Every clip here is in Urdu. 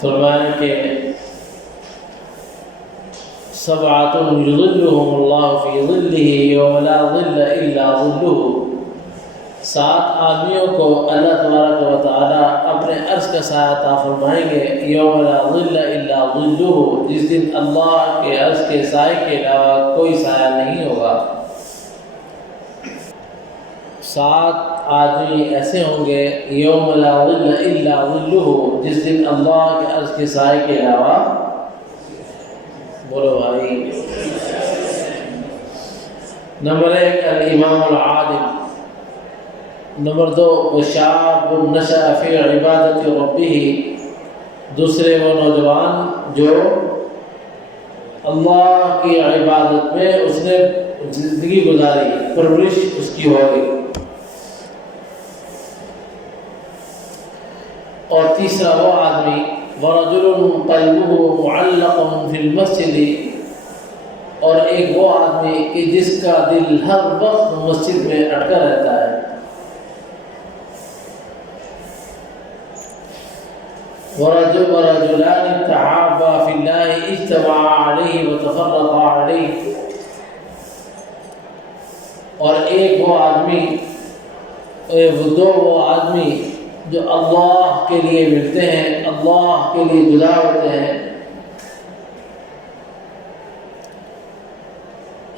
فرمایا کہ سبعۃ یظلهم اللہ فی ظلہ یوم لا ظل الا ظلہ، 7 آدمیوں کو اللہ تبارک و تعالیٰ اپنے عرش کا سایہ عطا فرمائیں گے، یوم لا ظل الا ظلہ، جس دن اللہ کے عرش کے سائے کے علاوہ کوئی سایہ نہیں ہوگا۔ 7 آدمی ایسے ہوں گے یوم لا ظل الا ظلہ، جس دن اللہ کے عرش کے سائے کے علاوہ، بولو بھائی۔ نمبر 1 الامام العادل، نمبر 2 وشاب نشأ فی عبادت ربہ، دوسرے وہ نوجوان جو اللہ کی عبادت میں اس نے زندگی گزاری، پرورش اس کی ہو گئی۔ اور تیسرا وہ آدمی ورجل قلبہ معلق فی المسجد، اور ایک وہ آدمی کہ جس کا دل ہر وقت مسجد میں اٹکا رہتا ہے۔ ورجلان تعابا فی اللہ اجتمعا علیہ وتفرقا علیہ، اور ایک وہ آدمی، وہ آدمی جو اللہ کے لیے ملتے ہیں، اللہ کے لیے جدا ہوتے ہیں،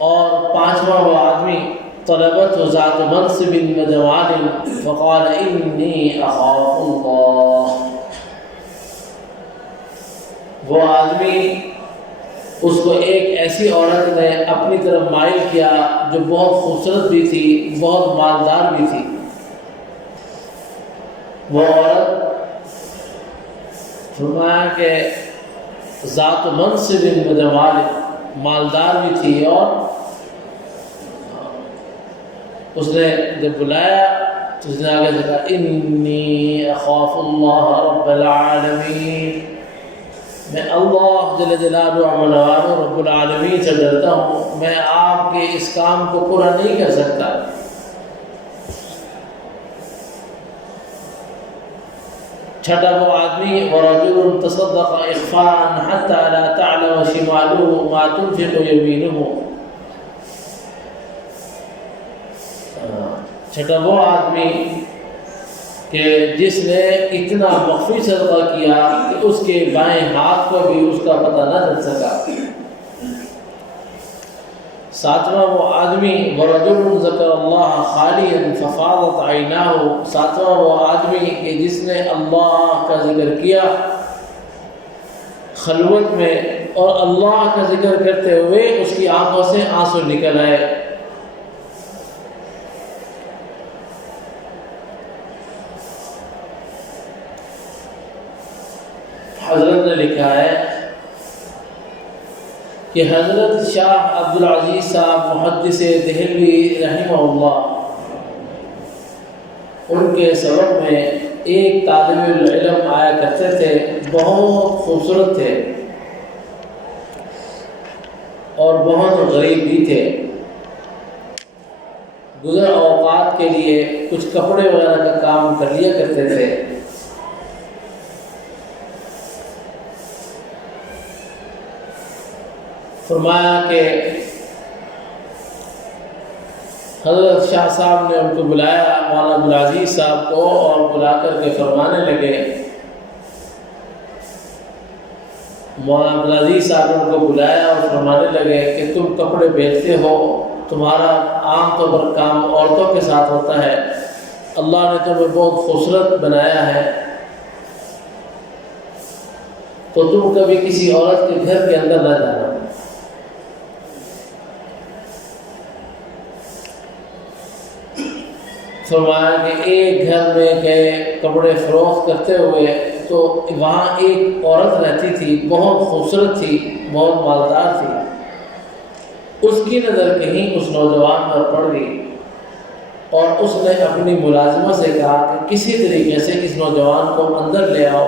اور 5واں وہ آدمی طلبت ذات منصب و جمال فقال انی اخاف اللہ، وہ آدمی اس کو ایک ایسی عورت نے اپنی طرف مائل کیا جو بہت خوبصورت بھی تھی، بہت مالدار بھی تھی۔ وہ عورت فرمایا کہ ذات منصب و جمال، مالدار بھی تھی، اور اس نے جب بلایا تو اس نے آگے سے کہا انی اخاف اللہ رب العالمین، میں اللہ جل جلالہ و رب العالمین سے ڈرتا ہوں، میں آپ کے اس کام کو پورا نہیں کر سکتا۔ چھٹا وہ آدمی ورجل تصدق اخفاء حتى لا تعلم شماله ما تنفق يمينه، چھٹا وہ آدمی کہ جس نے اتنا مخفی صدقہ کیا کہ اس کے بائیں ہاتھ کو بھی اس کا پتہ نہ چل سکا۔ 7واں وہ آدمی ورجل ذکر اللہ خالیا ففاضت عیناہ، 7واں وہ آدمی کہ جس نے اللہ کا ذکر کیا خلوت میں، اور اللہ کا ذکر کرتے ہوئے اس کی آنکھوں سے آنسو نکل آئے۔ حضرت نے لکھا ہے کہ حضرت شاہ عبدالعزیز صاحب محدث دہلوی رحمہ اللہ، ان کے سبق میں ایک طالب العلم آیا کرتے تھے، بہت خوبصورت تھے اور بہت غریب بھی تھے، گزر اوقات کے لیے کچھ کپڑے وغیرہ کا کام کر لیا کرتے تھے۔ فرمایا کہ حضرت شاہ صاحب نے ان کو بلایا، مولانا عبدالعزیز صاحب کو، اور بلا کر کے فرمانے لگے، مولانا عبدالعزیز صاحب نے ان کو بلایا اور فرمانے لگے کہ تم کپڑے بیچتے ہو، تمہارا عام طور پر کام عورتوں کے ساتھ ہوتا ہے، اللہ نے تمہیں بہت خوبصورت بنایا ہے، تو تم کبھی کسی عورت کے گھر کے اندر نہ جانا۔ فرمایا کہ ایک گھر میں گئے کپڑے فروخت کرتے ہوئے، تو وہاں ایک عورت رہتی تھی، بہت خوبصورت تھی، بہت مالدار تھی۔ اس کی نظر کہیں اس نوجوان پر پڑ گئی، اور اس نے اپنی ملازمہ سے کہا کہ کسی طریقے سے اس نوجوان کو اندر لے آؤ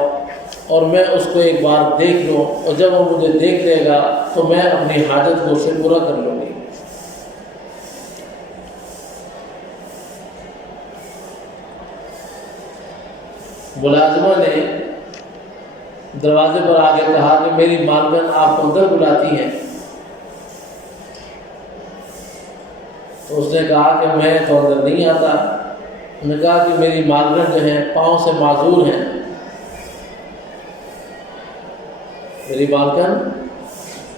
اور میں اس کو ایک بار دیکھ لوں، اور جب وہ مجھے دیکھ لے گا تو میں اپنی حاجت کو اس سے پورا کر لوں گی۔ ملازمہ نے دروازے پر آ کے کہا کہ میری مالکن آپ کو اندر بلاتی ہیں۔ تو اس نے کہا کہ میں تو اندر نہیں آتا۔ انہوں نے کہا کہ میری مالکن جو ہے پاؤں سے معذور ہیں، میری مالکن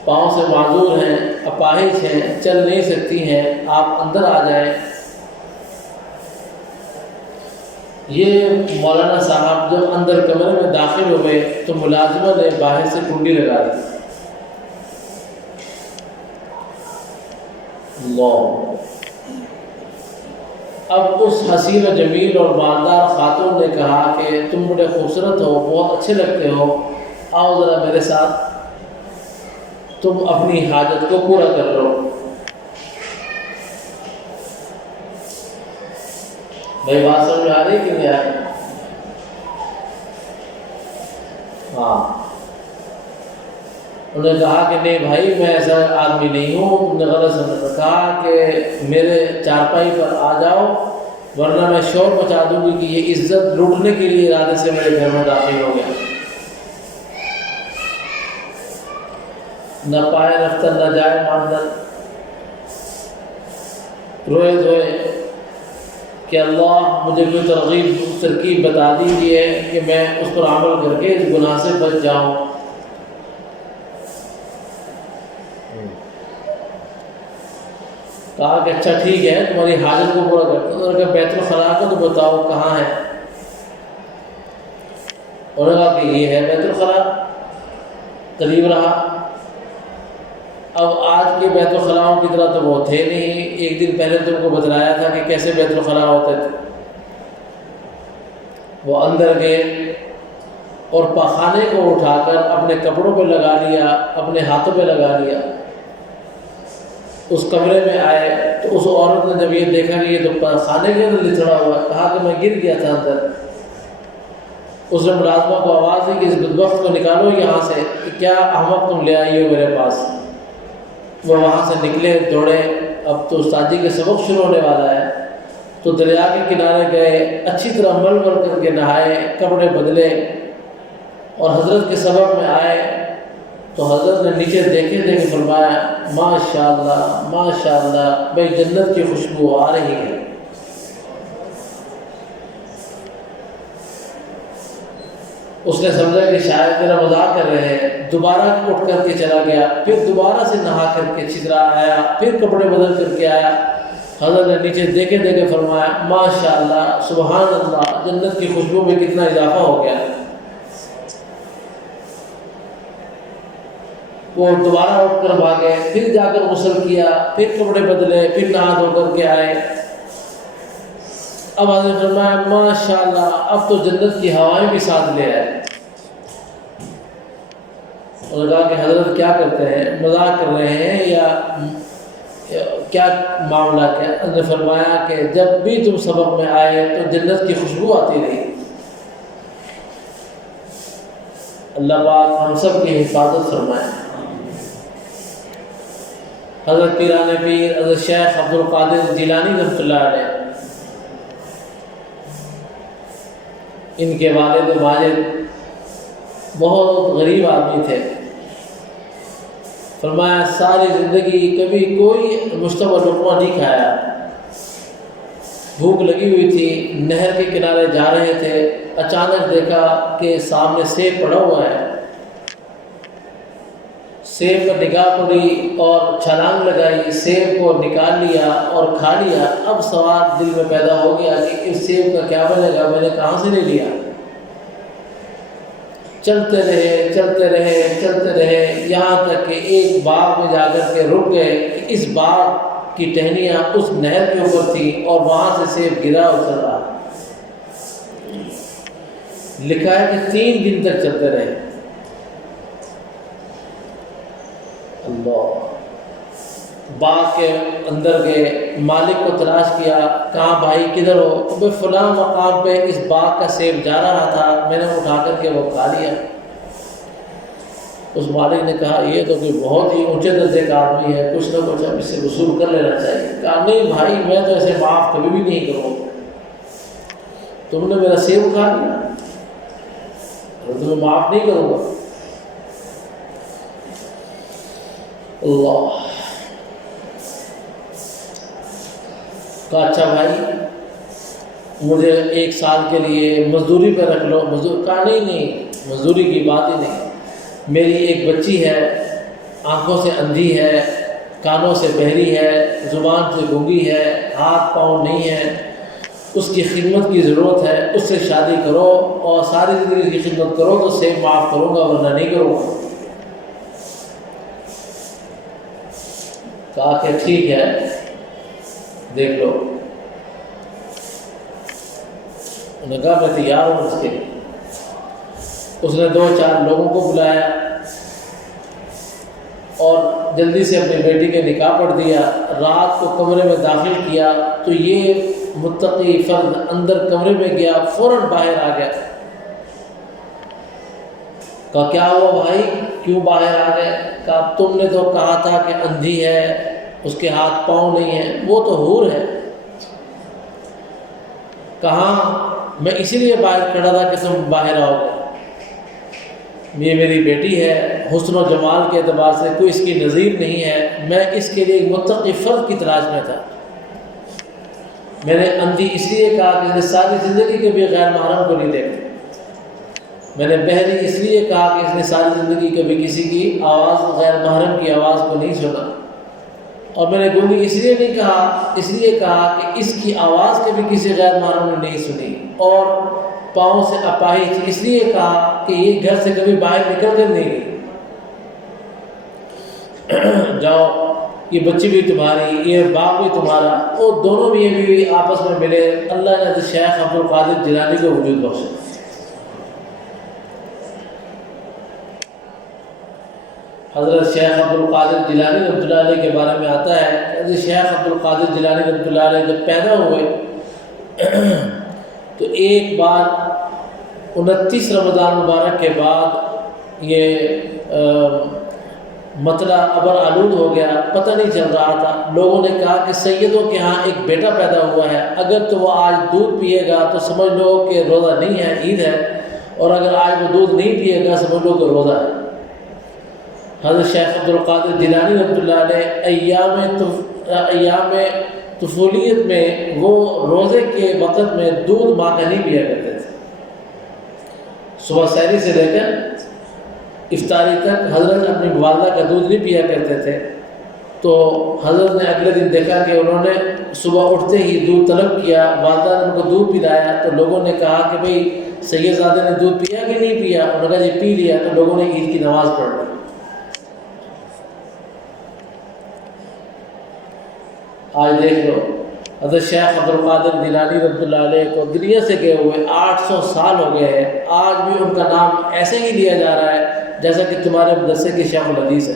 پاؤں سے معذور ہیں، اپاہج ہیں، چل نہیں سکتی ہیں، آپ اندر آ جائیں۔ یہ مولانا صاحب جب اندر کمرے میں داخل ہوئے تو ملازمہ نے باہر سے کنڈی لگا دی۔ اللہ! اب اس حسین و جمیل اور مالدار خاتون نے کہا کہ تم بڑے خوبصورت ہو، بہت اچھے لگتے ہو، آؤ ذرا میرے ساتھ، تم اپنی حاجت کو پورا کر لو۔ بھائی بات سمجھ آ رہی کہ نہیں آ رہی؟ ہاں، انہوں نے کہا کہ نہیں بھائی میں ایسا آدمی نہیں ہوں، تم نے غلط سمجھا۔ کہا کہ میرے چارپائی پر آ جاؤ ورنہ میں شور مچا دوں گی کہ یہ عزت لوٹنے کے لیے ارادے سے میرے گھر میں داخل ہو گیا۔ نہ پائے رفتہ نہ جائے ماندن، روئے دھوئے کہ اللہ مجھے کوئی ترکیب بتا دیجیے کہ میں اس پر عمل کر کے اس گناہ سے بچ جاؤں۔ کہا کہ اچھا ٹھیک ہے، تمہاری حاجت کو پورا کرتا ہوں۔ انہوں نے کہا بیت الخلاء کا تو بتاؤ کہاں ہے؟ انہوں نے کہا کہ یہ ہے بیت الخلاء، قریب رہا۔ اب آج کے بیت الخلاؤں کی طرح تو وہ تھے نہیں، ایک دن پہلے تم کو بتلایا تھا کہ کیسے بیت الخلاء ہوتے تھے۔ وہ اندر گئے اور پاخانے کو اٹھا کر اپنے کپڑوں پہ لگا لیا، اپنے ہاتھوں پہ لگا لیا۔ اس کمرے میں آئے تو اس عورت نے جب یہ دیکھا کہ یہ تو پاخانے کے اندر لتڑا ہوا ہے، کہا کہ میں گر گیا تھا اندر۔ اس نے ملازمہ کو آواز دی کہ اس بدبخت کو نکالو یہاں سے، کہ کیا احمق تم لے آئی ہو میرے پاس۔ وہ وہاں سے نکلے، دوڑے، اب تو استاد جی کے سبق شروع ہونے والا ہے، تو دریا کے کنارے گئے، اچھی طرح مل مل کر کے نہائے، کپڑے بدلے، اور حضرت کے سبق میں آئے تو حضرت نے نیچے دیکھے فرمایا ماشاءاللہ ماشاءاللہ، بھائی جنت کی خوشبو آ رہی ہے۔ اس نے سمجھا کہ شاید میرا مذاق کر رہے ہیں، دوبارہ اٹھ کر کے چلا گیا، پھر دوبارہ سے نہا کر کے اچھی طرح آیا، پھر کپڑے بدل کر کے آیا۔ حضرت نے نیچے دیکھے فرمایا ماشاءاللہ سبحان اللہ، جنت کی خوشبو میں کتنا اضافہ ہو گیا۔ وہ دوبارہ اٹھ کر بھاگے، پھر جا کر غسل کیا، پھر کپڑے بدلے، پھر نہا دھو کر کے آئے۔ اب حضرت نے فرمایا ماشاءاللہ، اب تو جنت کی ہوائیں بھی ساتھ لے آئے۔ انہوں نے کہا کہ حضرت کیا کرتے ہیں، مذاق کر رہے ہیں یا کیا معاملہ کیا؟ انہوں نے فرمایا کہ جب بھی تم سبق میں آئے تو جنت کی خوشبو آتی رہی۔ اللہ پاک ہم سب کی حفاظت فرمائے۔ حضرت پیران پیر حضرت شیخ عبد القادر جیلانی رحمۃ اللہ علیہ، ان کے والد ماجد بہت غریب آدمی تھے۔ فرمایا ساری زندگی کبھی کوئی مشتبہ لقمہ نہیں کھایا، بھوک لگی ہوئی تھی، نہر کے کنارے جا رہے تھے، اچانک دیکھا کہ سامنے سیب پڑا ہوا ہے، سیب پر نگاہ پڑی اور چھلانگ لگائی، سیب کو نکال لیا اور کھا لیا۔ اب سوال دل میں پیدا ہو گیا کہ اس سیب کا کیا بنے گا، میں نے کہاں سے لے لیا؟ چلتے رہے یہاں تک کہ ایک باغ میں جا کر کے رک گئے کہ اس باغ کی ٹہنیاں اس نہر کے اوپر تھی اور وہاں سے سیب گرا اتر رہا۔ لکھا ہے کہ 3 دن تک چلتے رہے۔ اللہ، باغ کے اندر گئے، مالک کو تلاش کیا، کہاں بھائی کدھر ہو؟ تو فلاں مقام پہ اس باغ کا سیب جا رہا تھا، میں نے اٹھا کر کے وہ کھا لیا۔ اس مالک نے کہا یہ تو کوئی بہت ہی اونچے درجے کا آدمی ہے، کچھ نہ کچھ اب اس سے وصول کر لینا چاہیے۔ کہا نہیں بھائی، میں تو ایسے معاف کبھی بھی نہیں کروں، تم نے میرا سیب کھا لیا۔ اور تمہیں معاف نہیں کروں گا۔ اللہ کہا اچھا بھائی مجھے 1 سال کے لیے مزدوری پہ رکھ لو۔ کہا نہیں، مزدوری کی بات ہی نہیں، میری ایک بچی ہے، آنکھوں سے اندھی ہے، کانوں سے بہری ہے، زبان سے گونگی ہے، ہاتھ پاؤں نہیں ہے، اس کی خدمت کی ضرورت ہے، اس سے شادی کرو اور ساری زندگی کی خدمت کرو تو اسے معاف کروں گا ورنہ نہیں کروں گا۔ کہا کہ ٹھیک ہے دیکھ لو۔ انہوں نے کہا میں تیار ہوں اس کے لیے۔ اس نے 2-4 لوگوں کو بلایا اور جلدی سے اپنی بیٹی کے نکاح پڑھ دیا۔ رات کو کمرے میں داخل کیا تو یہ متقی فرد اندر کمرے میں گیا، فوراً باہر آ گیا۔ کہا کیا ہوا بھائی، کیوں باہر آ گئے؟ کہا تم نے تو کہا تھا کہ اندھی ہے، اس کے ہاتھ پاؤں نہیں ہیں، وہ تو حور ہے۔ کہاں؟ میں اسی لیے باہر کھڑا تھا کہ تم باہر آؤ گے۔ یہ میری بیٹی ہے، حسن و جمال کے اعتبار سے کوئی اس کی نظیر نہیں ہے، میں اس کے لیے ایک متقی فرد کی تلاش میں تھا۔ میں نے اندھی اس لیے کہا کہ اس نے ساری زندگی کبھی غیر محرم کو نہیں دیکھا۔ میں نے بہری اس لیے کہا کہ اس نے ساری زندگی کبھی کسی کی آواز، غیر محرم کی آواز کو نہیں سنا۔ اور میں نے گونگی اس لیے نہیں کہا، اس لیے کہا کہ اس کی آواز کبھی کسی غیر محرم نے نہیں سنی۔ اور پاؤں سے اپاہج اس لیے کہا کہ یہ گھر سے کبھی باہر نکل کر نہیں گئی۔ جاؤ، یہ بچی بھی تمہاری، یہ باپ بھی تمہارا۔ وہ دونوں بھی یہ بھی آپس میں ملے۔ اللہ نے شیخ عبدالقادر جیلانی کو وجود بخشا۔ حضرت شیخ عبدالقادر جیلانی رحمۃ اللہ علیہ کے بارے میں آتا ہے کہ حضرت شیخ عبدالقادر جیلانی رحمۃ اللہ علیہ جب پیدا ہوئے تو ایک بار 29 رمضان مبارک کے بعد یہ مطلع ابر آلود ہو گیا، پتہ نہیں چل رہا تھا۔ لوگوں نے کہا کہ سیدوں کے ہاں ایک بیٹا پیدا ہوا ہے، اگر تو وہ آج دودھ پیے گا تو سمجھ لو کہ روزہ نہیں ہے، عید ہے، اور اگر آج وہ دودھ نہیں پیے گا سمجھ لو کہ روزہ ہے۔ حضرت شیخ عبدالقادر جیلانی رحمۃ اللہ علیہ ایام طفولیت میں وہ روزے کے وقت میں دودھ ماں کا نہیں پیا کرتے تھے۔ صبح سحری سے لے کر افطاری تک حضرت اپنی والدہ کا دودھ نہیں پیا کرتے تھے۔ تو حضرت نے اگلے دن دیکھا کہ انہوں نے صبح اٹھتے ہی دودھ طلب کیا، والدہ نے ان کو دودھ پلایا۔ تو لوگوں نے کہا کہ بھئی سید زادے نے دودھ پیا کہ نہیں پیا؟ انہوں نے کہا جی پی لیا۔ تو لوگوں نے عید کی نماز پڑھ لی۔ آج دیکھ لو حضرت شیخ عبدالقادر جیلانی رحمۃ اللہ علیہ کو دنیا سے گئے ہوئے 800 سال ہو گئے ہیں، آج بھی ان کا نام ایسے ہی لیا جا رہا ہے جیسا کہ تمہارے مدرسے کے شیخ الحدیث ہے۔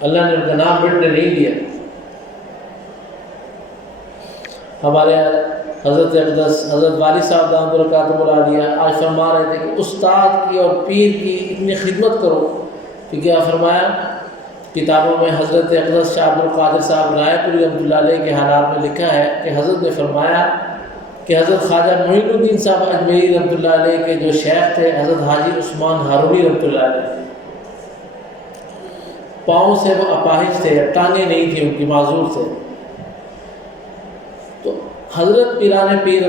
اللہ نے ان کا نام مٹنے نہیں دیا۔ ہمارے حضرت اقدس حضرت والی صاحب دامت برکاتہ العالیہ آج فرما رہے تھے کہ استاد کی اور پیر کی اتنی خدمت کرو، کیونکہ آپ فرمایا کتابوں میں حضرت اقدس شاہ عبدالقادر صاحب رائے پوری رحمۃ اللہ علیہ کے حالات میں لکھا ہے کہ حضرت نے فرمایا کہ حضرت خواجہ معین الدین صاحب اجمیری رحمۃ اللہ علیہ کے جو شیخ تھے حضرت حاجی عثمان ہارونی رحمۃ اللہ علیہ، پاؤں سے وہ اپاہج تھے، ٹانگیں نہیں تھیں ان کی، معذور تھے۔ تو حضرت پیران پیر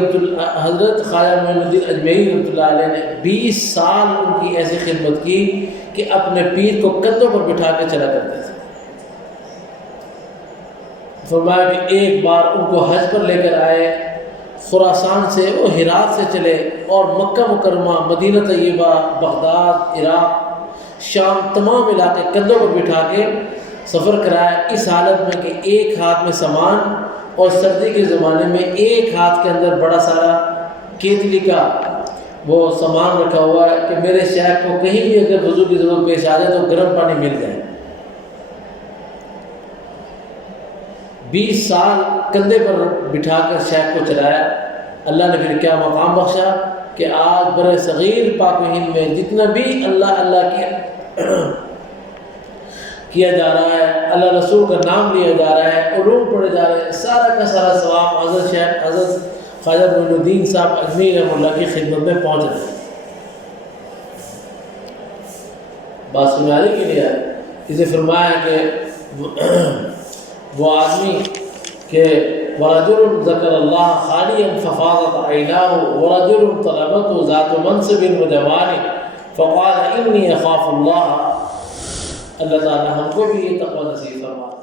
حضرت خواجہ معین الدین اجمیری رحمۃ اللہ علیہ نے 20 سال ان کی ایسی خدمت کی کہ اپنے پیر کو کندھوں پر بٹھا کے چلا کرتے تھے۔ فرمایا کہ ایک بار ان کو حج پر لے کر آئے، خراسان سے وہ ہرات سے چلے اور مکہ مکرمہ، مدینہ طیبہ، بغداد، عراق، شام تمام علاقے کندھوں پر بٹھا کے سفر کرایا، اس حالت میں کہ ایک ہاتھ میں سامان اور سردی کے زمانے میں ایک ہاتھ کے اندر بڑا سارا کیتلی کا وہ سامان رکھا ہوا ہے کہ میرے شیخ کو کہیں بھی اگر وضو کی ضرورت پیش آ جائے تو گرم پانی مل جائے۔ 20 سال کندھے پر بٹھا کر شیخ کو چلایا۔ اللہ نے پھر کیا مقام بخشا کہ آج بر صغیر پاک و ہند میں جتنا بھی اللہ اللہ کیا جا رہا ہے، اللہ رسول کا نام لیا جا رہا ہے، علوم پڑھے جا رہے ہیں، سارا کا سارا ثواب حضرت خواجہ معین الدین صاحب اجمیر رحمۃ اللہ کی خدمت میں پہنچ رہے ہیں. بات سننے آ رہی کہ نہیں آئی؟ اسے فرمایا کہ وہ آدمی کہ وَرَجُلٌ ذَكَرَ اللَّهَ خَالِيًا فَفَاضَتْ عَيْنَاهُ وَرَجُلٌ طَلَبَتْهُ ذَاتُ مَنْصِبٍ وَجَمَالٍ فَقَالَ إِنِّي أَخَافُ اللَّهَ. اللہ تعالیٰ ہم کو بھی یہ تقوی نصیب فرمائے.